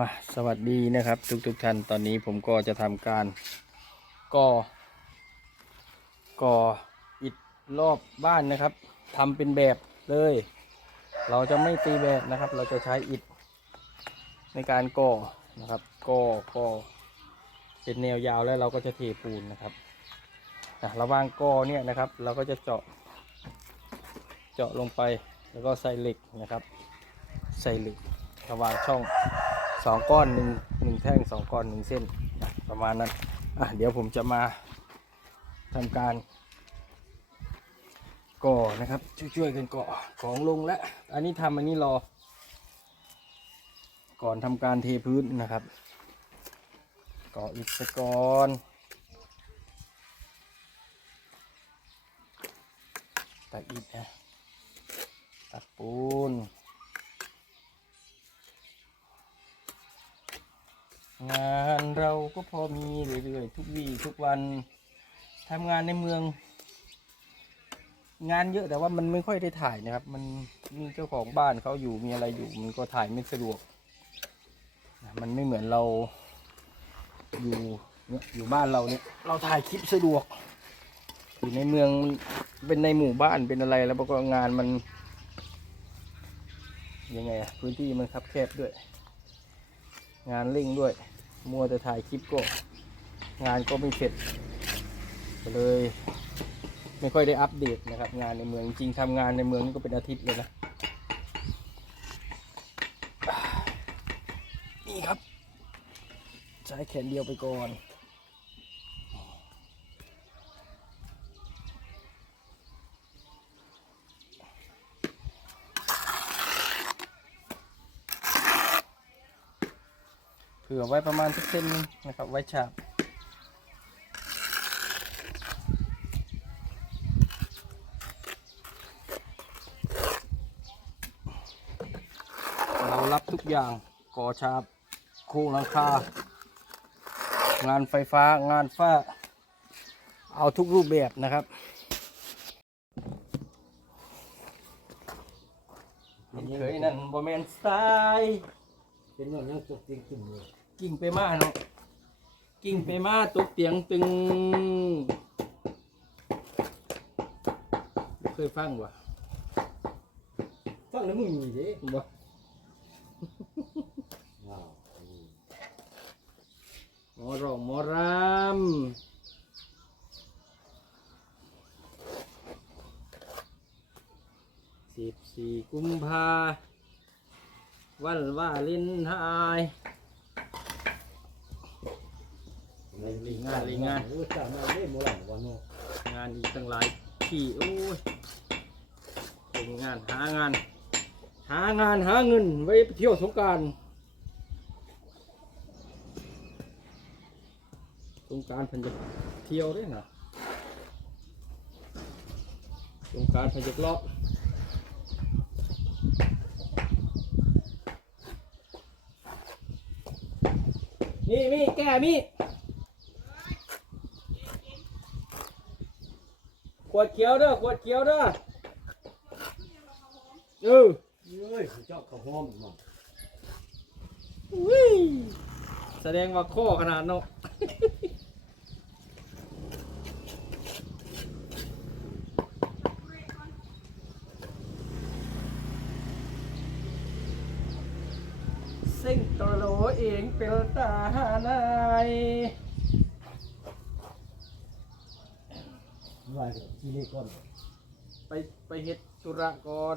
มาสวัสดีนะครับทุกๆท่านตอนนี้ผมก็จะทำการก่อก่ออิฐรอบบ้านนะครับทำเป็นแบบเลย เราจะไม่ตีแบบนะครับ เราจะใช้อิฐในการก่อนะครับก่อก่อเป็นแนวยาวแล้วเราก็จะเทปูนนะครับอะระหว่างก่อเนี่ยนะครับ เราก็จะเจาะเจาะลงไปแล้วก็ใส่เหล็กนะครับ ใส่เหล็กระหว่างช่อง สองก้อนหนึ่งหนึ่งแท่งสองก้อนหนึ่งเส้นประมาณนั้นอะเดี๋ยวผมจะมาทำการก่อนะครับ ช่วยๆกันก่อของลงแล้ว อันนี้ทำอันนี้รอ ก่อนทำการเทพื้นนะครับก่ออิฐก่อนตักอิฐนะตักปูน งานเราก็พอมีเรื่อยๆทุกวี่ทุกวันทำงานในเมือง งานเยอะแต่ว่ามันไม่ค่อยได้ถ่ายนะครับ มันมีเจ้าของบ้านเขาอยู่มีอะไรอยู่ มันก็ถ่ายไม่สะดวก มันไม่เหมือนเราอยู่เนี่ยอยู่บ้านเราเนี่ย เราถ่ายคลิปสะดวก อยู่ในเมืองเป็นในหมู่บ้านเป็นอะไรแล้วก็งานมันยังไงอะพื้นที่มันคับแคบด้วย งานเร่งด้วย มัวแต่ถ่ายคลิปก็ งานก็ไม่เสร็จก็เลย ไม่ค่อยได้อัปเดตนะครับ งานในเมืองจริงทำงานในเมืองนี่ก็เป็นอาทิตย์เลยนะนี่ครับ ใช้แขนเดียวไปก่อน เผื่อไว้ประมาณสักเส้นนึงนะครับ ไว้ฉาบเรารับทุกอย่างก่อฉาบโครงหลังคา งานไฟฟ้างานฝ้า เอาทุกรูปแบบนะครับเคยนั่นบอแมนสไตล์ เป็นอย่างยังตกจริงขึ้นเลยกิ่งไปมาเนาะกิ่งไปมาตกเตียงตึงบ่เคยฟังวะฟังแล้วมึงมีเด้บ่ว้าวหมอร้องหมอรำสิบสี่กุมภา วันว่าเล่นไทายลีงานลีงานโอ้ยจ้ามาเล่โมหลังวันโนงานอีกตั้งหลายที่โอ้ยเป็นงานหางาน หางานหาเงินไว้ไปเที่ยวสงกรารสงกรารเพิ่นจะเที่ยวได้นะสงกรารเพิ่นจะเลาะ นี่มีแก่มีขวดเขียวเด้อขวดเขียวเด้อเออเอ้ยเจ้าข้าวหอมมาอุ้ยแสดงว่าข้อขนาดเนาะ สิ่งตัวโลเองเป็นตาหานายว่าเดี๋ยวที่นี่ก่อน ไปไปเฮ็ดธุระก่อน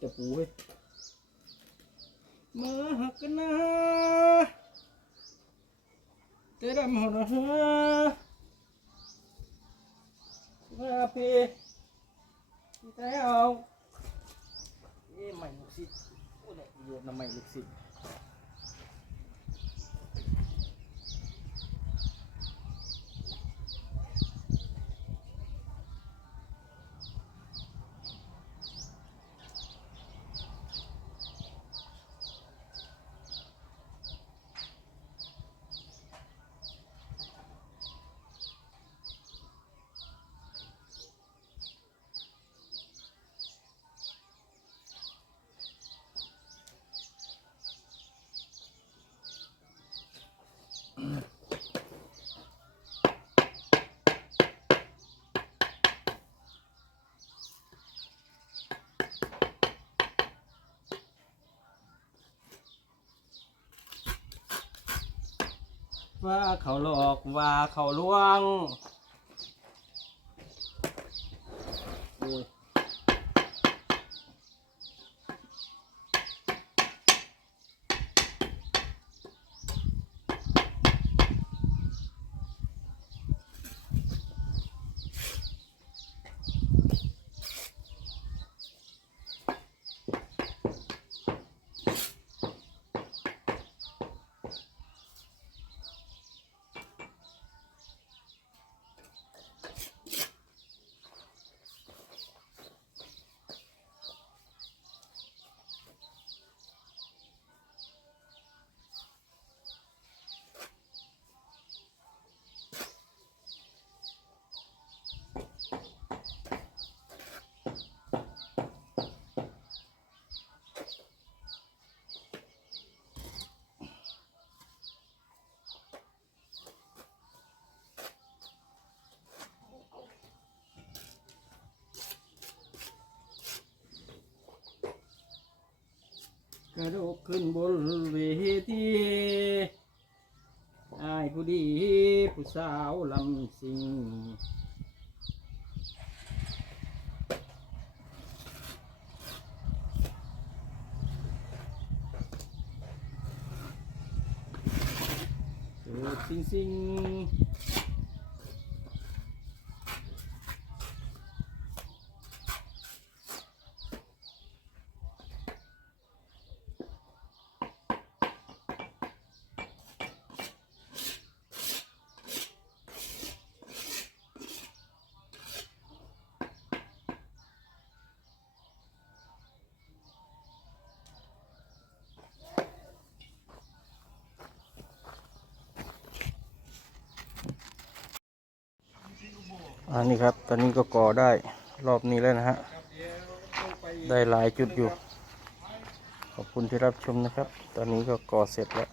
จะปูเฮ้ยมาหักกันนะเตะดำหัวนะฮะมาพี่แต่เอาเอ๊ะใหม่ลูกศิษย์โอ้ยเนี่ยโยนน้ำใหม่ลูกศิษย์ ว่าเขาหลอกว่าเขาลวง กระโดดขึ้นบนเวทีอายผู้ดีผู้สาวลำสิงเกิดสิงสิง อันนี้ครับ ตอนนี้ก็ก่อได้รอบนี้แล้วนะฮะ ได้หลายจุดอยู่ ขอบคุณที่รับชมนะครับ ตอนนี้ก็ก่อเสร็จแล้ว